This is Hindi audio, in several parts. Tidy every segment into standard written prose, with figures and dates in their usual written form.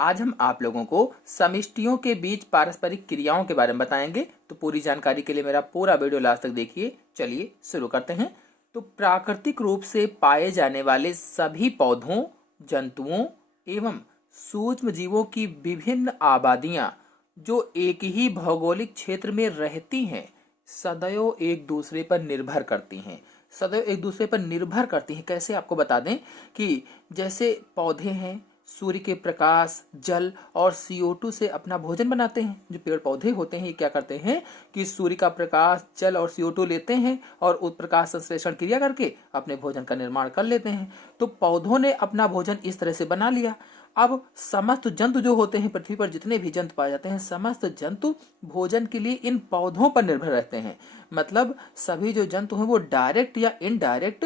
आज हम आप लोगों को समष्टियों के बीच पारस्परिक क्रियाओं के बारे में बताएंगे। तो पूरी जानकारी के लिए मेरा पूरा वीडियो लास्ट तक देखिए। चलिए शुरू करते हैं। तो प्राकृतिक रूप से पाए जाने वाले सभी पौधों, जंतुओं एवं सूक्ष्म जीवों की विभिन्न आबादियां जो एक ही भौगोलिक क्षेत्र में रहती हैं, सदैव एक दूसरे पर निर्भर करती हैं। सदैव एक दूसरे पर निर्भर करती हैं। कैसे, आपको बता दें कि जैसे पौधे हैं, सूर्य के प्रकाश, जल और CO2 से अपना भोजन बनाते हैं। जो पेड़ पौधे होते हैं ये क्या करते हैं कि सूर्य का प्रकाश, जल और CO2 लेते हैं और उस प्रकाश संश्लेषण क्रिया करके अपने भोजन का निर्माण कर लेते हैं। तो पौधों ने अपना भोजन इस तरह से बना लिया। अब समस्त जंतु जो होते हैं, पृथ्वी पर जितने भी जंतु पाए जाते हैं, समस्त जंतु भोजन के लिए इन पौधों पर निर्भर रहते हैं। मतलब सभी जो जंतु हैं वो डायरेक्ट या इनडायरेक्ट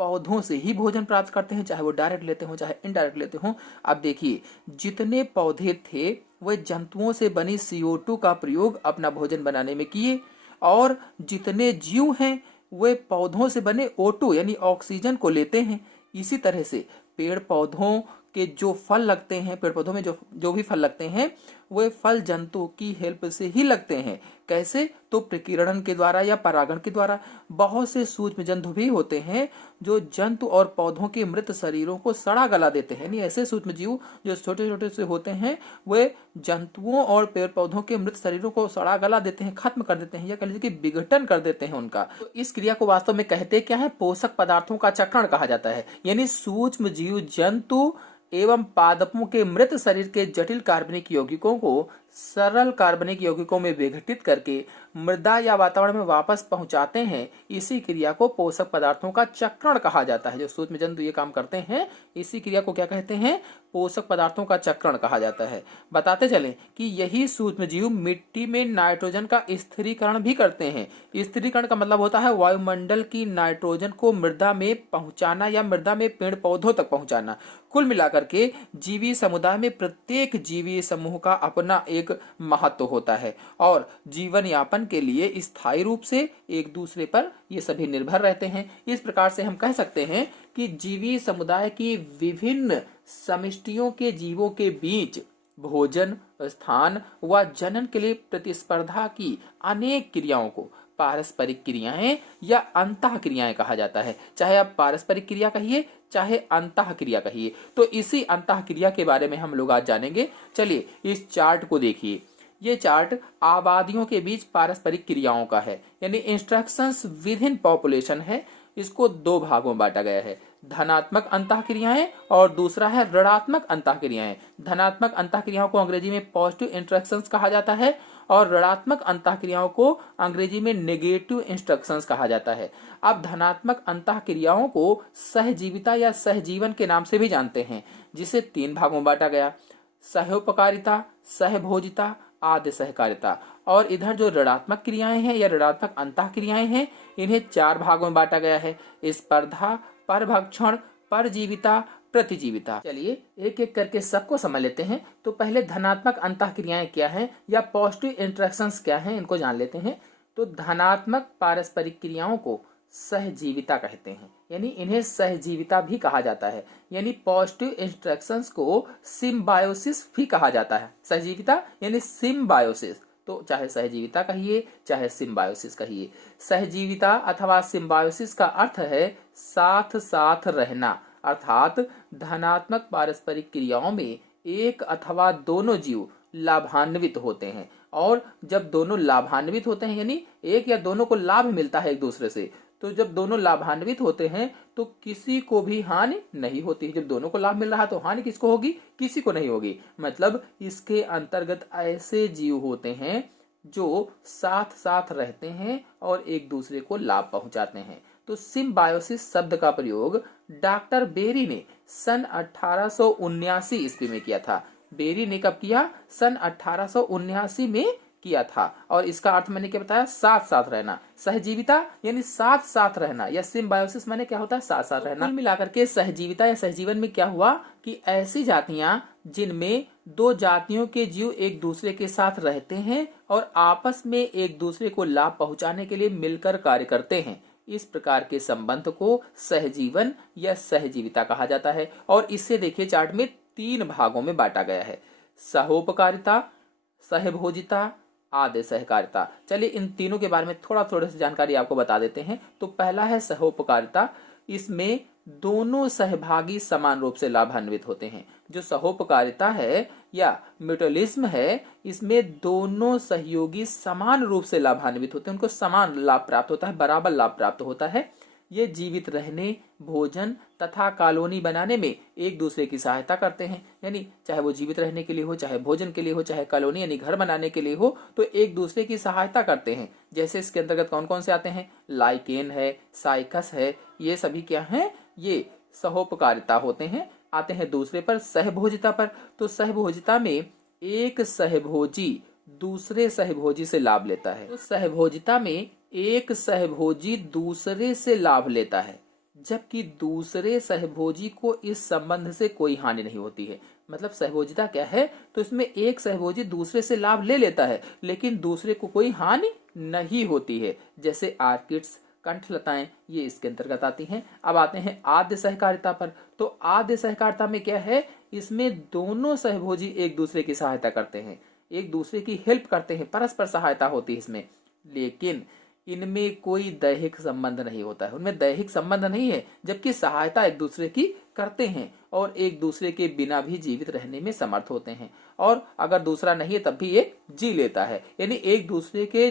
पौधों से ही भोजन प्राप्त करते हैं, चाहे वो डायरेक्ट लेते हो चाहे इनडायरेक्ट लेते हो। अब देखिए, जितने पौधे थे वे जंतुओं से बनी CO2 का प्रयोग अपना भोजन बनाने में किए, और जितने जीव हैं वे पौधों से बने O2 यानी ऑक्सीजन को लेते हैं। इसी तरह से पेड़ पौधों के जो फल लगते हैं, पेड़ पौधों में जो भी फल लगते हैं वे फल जंतु की हेल्प से ही लगते हैं। कैसे? तो प्रकीर्णन के द्वारा या परागण के द्वारा। बहुत से सूक्ष्म जंतु भी होते हैं जो जंतु और पौधों के मृत शरीरों को सड़ा गला देते हैं। यानी ऐसे सूक्ष्म जीव जो छोटे छोटे से होते हैं वे जंतुओं और पेड़ पौधों के मृत शरीरों को सड़ा गला देते हैं, खत्म कर देते हैं, या कह लीजिए कि विघटन कर देते हैं उनका। तो इस क्रिया को वास्तव में कहते क्या है? पोषक पदार्थों का चक्रण कहा जाता है। यानी सूक्ष्म जीव जंतु एवं पादपों के मृत शरीर के जटिल कार्बनिक यौगिकों को सरल कार्बनिक यौगिकों में विघटित करके मृदा या वातावरण में वापस पहुंचाते हैं। इसी क्रिया को पोषक पदार्थों का चक्रण कहा जाता है। जो सूक्ष्म जंतु ये काम करते हैं, इसी क्रिया को क्या कहते हैं? पोषक पदार्थों का चक्रण कहा जाता है। बताते चलें कि यही सूक्ष्म जीव मिट्टी में नाइट्रोजन का स्थिरीकरण भी करते हैं। स्थिरीकरण का मतलब होता है वायुमंडल की नाइट्रोजन को मृदा में पहुंचाना या मृदा में पेड़ पौधों तक पहुंचाना। कुल मिलाकर के जीवी समुदाय में प्रत्येक जीवी समूह का अपना एक महत्व होता है, और जीवन यापन के लिए स्थायी रूप से एक दूसरे पर ये सभी निर्भर रहते हैं। इस प्रकार से हम कह सकते हैं कि जीवी समुदाय की विभिन्न समष्टियों के जीवों के बीच भोजन, स्थान व जनन के लिए प्रतिस्पर्धा की अनेक क्रियाओं को पारस्परिक क्रियाएं या अंतः क्रियाएं कहा जाता है। चाहे आप पारस्परिक क्रिया कहिए चाहे अंतः क्रिया कहिए। तो इसी अंतः क्रिया के बारे में हम लोग आज जानेंगे। चलिए इस चार्ट को देखिए। ये चार्ट आबादियों के बीच पारस्परिक क्रियाओं का है, यानी इंस्ट्रक्शंस विद इन पॉपुलेशन है। इसको दो भागों में बांटा गया है, धनात्मक अंतः क्रियाएं और दूसरा है ऋणात्मक अंतः क्रियाएं। धनात्मक अंतः क्रियाओं को अंग्रेजी में पॉजिटिव इंस्ट्रक्शंस कहा जाता है, और ऋणात्मक अंतः क्रियाओं को अंग्रेजी में नेगेटिव इंस्ट्रक्शंस कहा जाता है। अब धनात्मक अंतः क्रियाओं को सहजीविता या सहजीवन के नाम से भी जानते हैं, जिसे तीन भागों में बांटा गया, सहोपकारिता, सहभोजिता, आद्य सहकारिता। और इधर जो ऋणात्मक क्रियाएं हैं या ऋणात्मक अंतः क्रियाएं हैं, इन्हें चार भागों में बांटा गया है, स्पर्धा, परभक्षण, परजीविता, प्रतिजीविता। चलिए एक एक करके सबको समझ लेते हैं। तो पहले धनात्मक अंतः क्रियाएं क्या हैं या पॉजिटिव इंटरेक्शंस क्या हैं, इनको जान लेते हैं। तो धनात्मक पारस्परिक क्रियाओं को सहजीविता कहते हैं, यानी इन्हें सहजीविता भी कहा जाता है। यानी पॉजिटिव इंटरेक्शंस को सिम्बायोसिस भी कहा जाता है। सहजीविता यानी सिम्बायोसिस, तो चाहे सहजीविता कहिए चाहे सिम्बायोसिस कहिए। सहजीविता अथवा सिम्बायोसिस का अर्थ है साथ साथ रहना, अर्थात धनात्मक पारस्परिक क्रियाओं में एक अथवा दोनों जीव लाभान्वित होते हैं, और जब दोनों लाभान्वित होते हैं यानी एक या दोनों को लाभ मिलता है एक दूसरे से, तो जब दोनों लाभान्वित होते हैं तो किसी को भी हानि नहीं होती। जब दोनों को लाभ मिल रहा है तो हानि किसको होगी? किसी को नहीं होगी। मतलब इसके अंतर्गत ऐसे जीव होते हैं जो साथ साथ रहते हैं और एक दूसरे को लाभ पहुंचाते हैं। तो सिम्बायोसिस शब्द का प्रयोग डॉक्टर बेरी ने सन 1879 ईस्वी में किया था। बेरी ने कब किया? सन 1879 में किया था। और इसका अर्थ मैंने क्या बताया? साथ साथ रहना। सहजीविता यानी साथ साथ रहना, या सिम्बायोसिस माने क्या होता है? साथ साथ रहना। कुल मिलाकर के सहजीविता या सहजीवन में क्या हुआ कि ऐसी जातियां जिनमें दो जातियों के जीव एक दूसरे के साथ रहते हैं और आपस में एक दूसरे को लाभ पहुंचाने के लिए मिलकर कार्य करते हैं, इस प्रकार के संबंध को सहजीवन या सहजीविता कहा जाता है। और इससे देखिए चार्ट में तीन भागों में बांटा गया है। सहोपकारिता, सहभोजिता, आद्य सहकारिता। चलिए इन तीनों के बारे में थोड़ा सी जानकारी आपको बता देते हैं। तो पहला है सहोपकारिता। इसमें दोनों सहभागी समान रूप से लाभान्वित होते हैं। जो सहोपकारिता है या म्यूचुअलिज्म है, इसमें दोनों सहयोगी समान रूप से लाभान्वित होते हैं, उनको समान लाभ प्राप्त होता है, बराबर लाभ प्राप्त होता है। ये जीवित रहने, भोजन तथा कॉलोनी बनाने में एक दूसरे की सहायता करते हैं। यानी चाहे वो जीवित रहने के लिए हो, चाहे भोजन के लिए हो, चाहे कॉलोनी यानी घर बनाने के लिए हो, तो एक दूसरे की सहायता करते हैं। जैसे इसके अंतर्गत कौन कौन से आते हैं? लाइकेन है, साइकस है, ये सभी क्या हैं? ये सहोपकारिता होते हैं। आते हैं दूसरे पर, सहभोजिता पर। तो सहभोजिता में एक सहभोजी दूसरे सहभोजी से लाभ लेता है। तो सहभोजिता में एक सहभोजी दूसरे से लाभ लेता है, जबकि दूसरे सहभोजी को इस संबंध से कोई हानि नहीं होती है। मतलब सहभोजिता क्या है? तो इसमें एक सहभोजी दूसरे से लाभ ले लेता है, लेकिन दूसरे को कोई हानि नहीं होती है। जैसे आर्किड्स, कंठलताएं, ये इसके अंतर्गत आती हैं। अब आते हैं आद्य सहकारिता पर। तो आद्य सहकारिता में क्या है? इसमें दोनों सहभोजी एक दूसरे की सहायता करते हैं, एक दूसरे की हेल्प करते हैं, परस्पर सहायता होती है इसमें। लेकिन इनमें कोई दैहिक संबंध नहीं होता है, उनमें दैहिक संबंध नहीं है, जबकि सहायता एक दूसरे की करते हैं और एक दूसरे के बिना भी जीवित रहने में समर्थ होते हैं। और अगर दूसरा नहीं है तब भी ये जी लेता है। यानी एक दूसरे के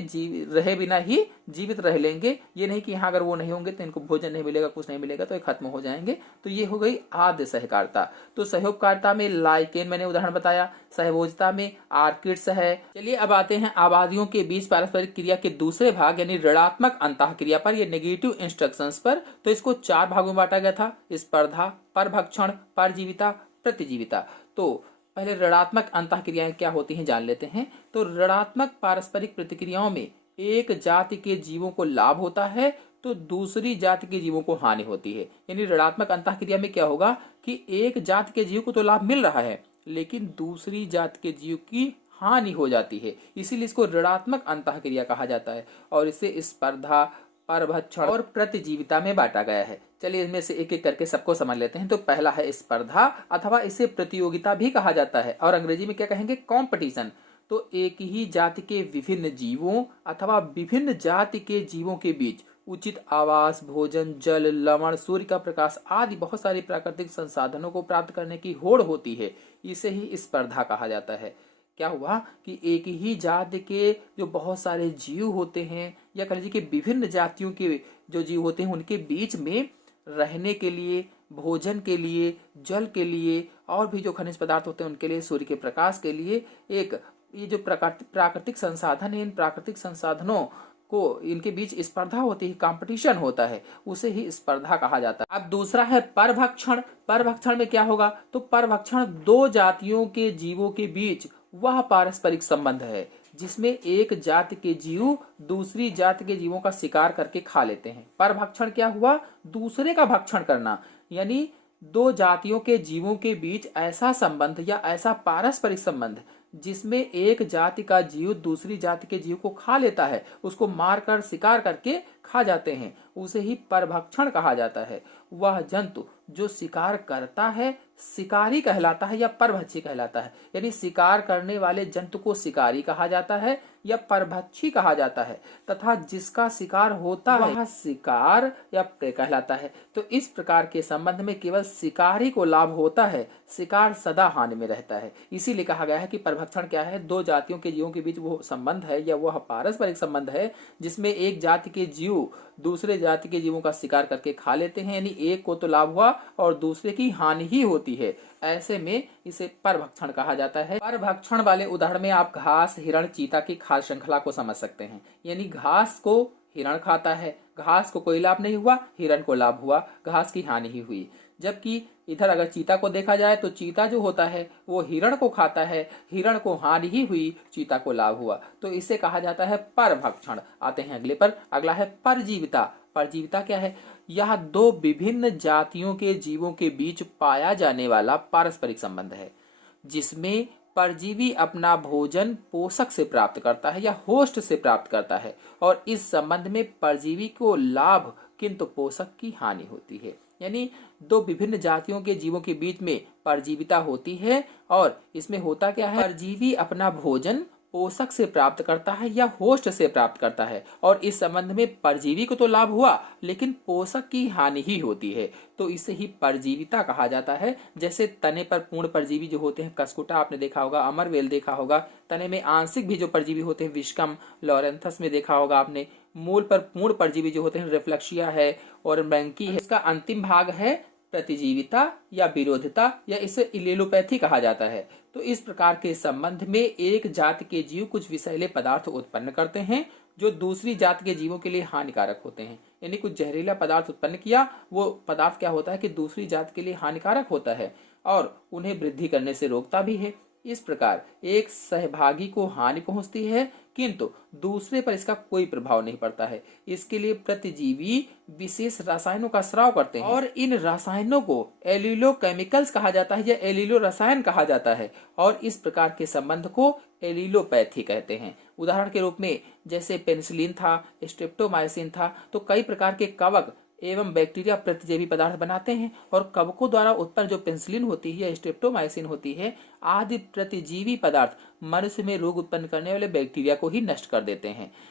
रहे बिना ही जीवित रह लेंगे। ये नहीं कि यहाँ अगर वो नहीं होंगे तो इनको भोजन नहीं मिलेगा, कुछ नहीं मिलेगा, तो ये खत्म हो जाएंगे। तो ये हो गई आद्य सहकारिता। तो सहयोगकारिता में लाइकेन मैंने उदाहरण बताया, सहभोजिता में आर्किड्स है। चलिए अब आते हैं आबादियों के बीच पारस्परिक क्रिया के दूसरे भाग यानी ऋणात्मक अंतःक्रिया पर, ये नेगेटिव इंस्ट्रक्शंस पर। तो इसको 4 भागों में बांटा गया था: स्पर्धा, परभक्षण, परजीविता, प्रतिजीविता। तो पहले ऋणात्मक अंतःक्रियाएं क्या होती हैं जान लेते हैं। तो ऋणात्मक पारस्परिक प्रतिक्रियाओं में एक जाति के जीवों को लाभ होता है तो दूसरी जाति के जीवों को हानि होती है। यानी ऋणात्मक अंतःक्रिया में क्या होगा कि एक जाति के जीव को तो लाभ मिल रहा है, लेकिन दूसरी जाति के जीव की हानि हो जाती है, इसीलिए इसको ऋणात्मक अंतःक्रिया कहा जाता है। और इसे स्पर्धा, परभक्षण और प्रतिजीविता में बांटा गया है। चलिए इनमें से एक एक करके सबको समझ लेते हैं। तो पहला है स्पर्धा, अथवा इसे प्रतियोगिता भी कहा जाता है, और अंग्रेजी में क्या कहेंगे? कॉम्पिटिशन। तो एक ही जाति के विभिन्न जीवों अथवा विभिन्न जाति के जीवों के बीच उचित आवास, भोजन, जल, लवण, सूर्य का प्रकाश आदि बहुत सारे प्राकृतिक संसाधनों को प्राप्त करने की होड़ होती है। इसे ही स्पर्धा कहा जाता है। क्या हुआ कि एक ही जाति के जो बहुत सारे जीव होते हैं, या कह लीजिए कि विभिन्न जातियों के जो जीव होते हैं, उनके बीच में रहने के लिए, भोजन के लिए, जल के लिए, और भी जो खनिज पदार्थ होते हैं उनके लिए, सूर्य के प्रकाश के लिए, एक ये जो प्राकृतिक संसाधन है, इन प्राकृतिक संसाधनों को इनके बीच स्पर्धा होती है, कंपटीशन होता है, उसे ही स्पर्धा कहा जाता है। अब दूसरा है परभक्षण। परभक्षण में क्या होगा? तो परभक्षण दो जातियों के जीवों के बीच वह पारस्परिक संबंध है जिसमें एक जाति के जीव दूसरी जाति के जीवों का शिकार करके खा लेते हैं। परभक्षण क्या हुआ? दूसरे का भक्षण करना। यानी दो जातियों के जीवों के बीच ऐसा संबंध या ऐसा पारस्परिक संबंध जिसमें एक जाति का जीव दूसरी जाति के जीव को खा लेता है, उसको मारकर शिकार करके खा जाते हैं, उसे ही परभक्षण कहा जाता है। वह जंतु जो शिकार करता है शिकारी कहलाता है या परभक्षी कहलाता है। यानी शिकार करने वाले जंतु को शिकारी कहा जाता है या परभक्षी कहा जाता है, तथा जिसका शिकार होता है वह शिकार या कहलाता है। तो इस प्रकार के संबंध में केवल शिकारी को लाभ होता है, शिकार सदा हानि में रहता है। इसीलिए कहा गया है कि परभक्षण क्या है? दो जातियों के जीवों के बीच वो संबंध है या वह पारस्परिक संबंध है जिसमें एक जाति के जीव दूसरे जाति के जीवों का शिकार करके खा लेते हैं। यानी एक को तो लाभ हुआ और दूसरे की हानि ही होती है। ऐसे में इसे परभक्षण कहा जाता है। परभक्षण वाले उदाहरण में आप घास, हिरण, चीता की खाद्य श्रृंखला को समझ सकते हैं। यानी घास को हिरण खाता है, घास को कोई लाभ नहीं हुआ, हिरण को लाभ हुआ, घास की हानि ही हुई। जबकि इधर अगर चीता को देखा जाए तो चीता जो होता है वो हिरण को खाता है, हिरण को हानि ही हुई, चीता को लाभ हुआ। तो इसे कहा जाता है परभक्षण। आते हैं अगले पर। अगला है परजीविता। परजीविता क्या है? यह दो विभिन्न जातियों के जीवों के बीच पाया जाने वाला पारस्परिक संबंध है जिसमें परजीवी अपना भोजन पोषक से प्राप्त करता है या होस्ट से प्राप्त करता है, और इस संबंध में परजीवी को लाभ किंतु पोषक की हानि होती है। यानी दो विभिन्न जातियों के जीवों के बीच में परजीविता होती है। और इसमें होता क्या है, परजीवी अपना भोजन पोषक से प्राप्त करता है या होस्ट से प्राप्त करता है, और इस संबंध में परजीवी को तो लाभ हुआ लेकिन पोषक की हानि ही होती है, तो इसे ही परजीविता कहा जाता है। जैसे तने पर पूर्ण परजीवी जो होते हैं, कसकुटा आपने देखा होगा, अमरवेल देखा होगा। तने में आंशिक भी जो परजीवी होते हैं, विस्कम लॉरेंथस में देखा होगा आपने। मूल पर पूर्ण परजीवी जो होते हैं, रिफ्लेक्शिया है और बैंकी है। इसका अंतिम भाग है प्रतिजीविता या विरोधिता, या इसे इलेलोपैथी कहा जाता है। तो इस प्रकार के संबंध में एक जाति के जीव कुछ विषैले पदार्थ उत्पन्न करते हैं जो दूसरी जाति के जीवों के लिए हानिकारक होते हैं। यानी कुछ जहरीला पदार्थ उत्पन्न किया, वो पदार्थ क्या होता है कि दूसरी जाति के लिए हानिकारक होता है और उन्हें वृद्धि करने से रोकता भी है। इस प्रकार एक सहभागी को हानि पहुंचती है किंतु दूसरे पर इसका कोई प्रभाव नहीं पड़ता है। इसके लिए प्रतिजीवी विशेष रसायनों का स्राव करते हैं और इन रसायनों को एलिलोकेमिकल्स कहा जाता है या एलिलो रसायन कहा जाता है, और इस प्रकार के संबंध को एलिलोपैथी कहते हैं। उदाहरण के रूप में जैसे पेनिसिलिन था, स्ट्रेप्टोमाइसिन था, तो कई प्रकार के कवक एवं बैक्टीरिया प्रतिजैवी पदार्थ बनाते हैं, और कवकों द्वारा उत्पन्न जो पेनिसिलिन होती है या स्ट्रेप्टोमाइसिन होती है आदि प्रतिजीवी पदार्थ मनुष्य में रोग उत्पन्न करने वाले बैक्टीरिया को ही नष्ट कर देते हैं।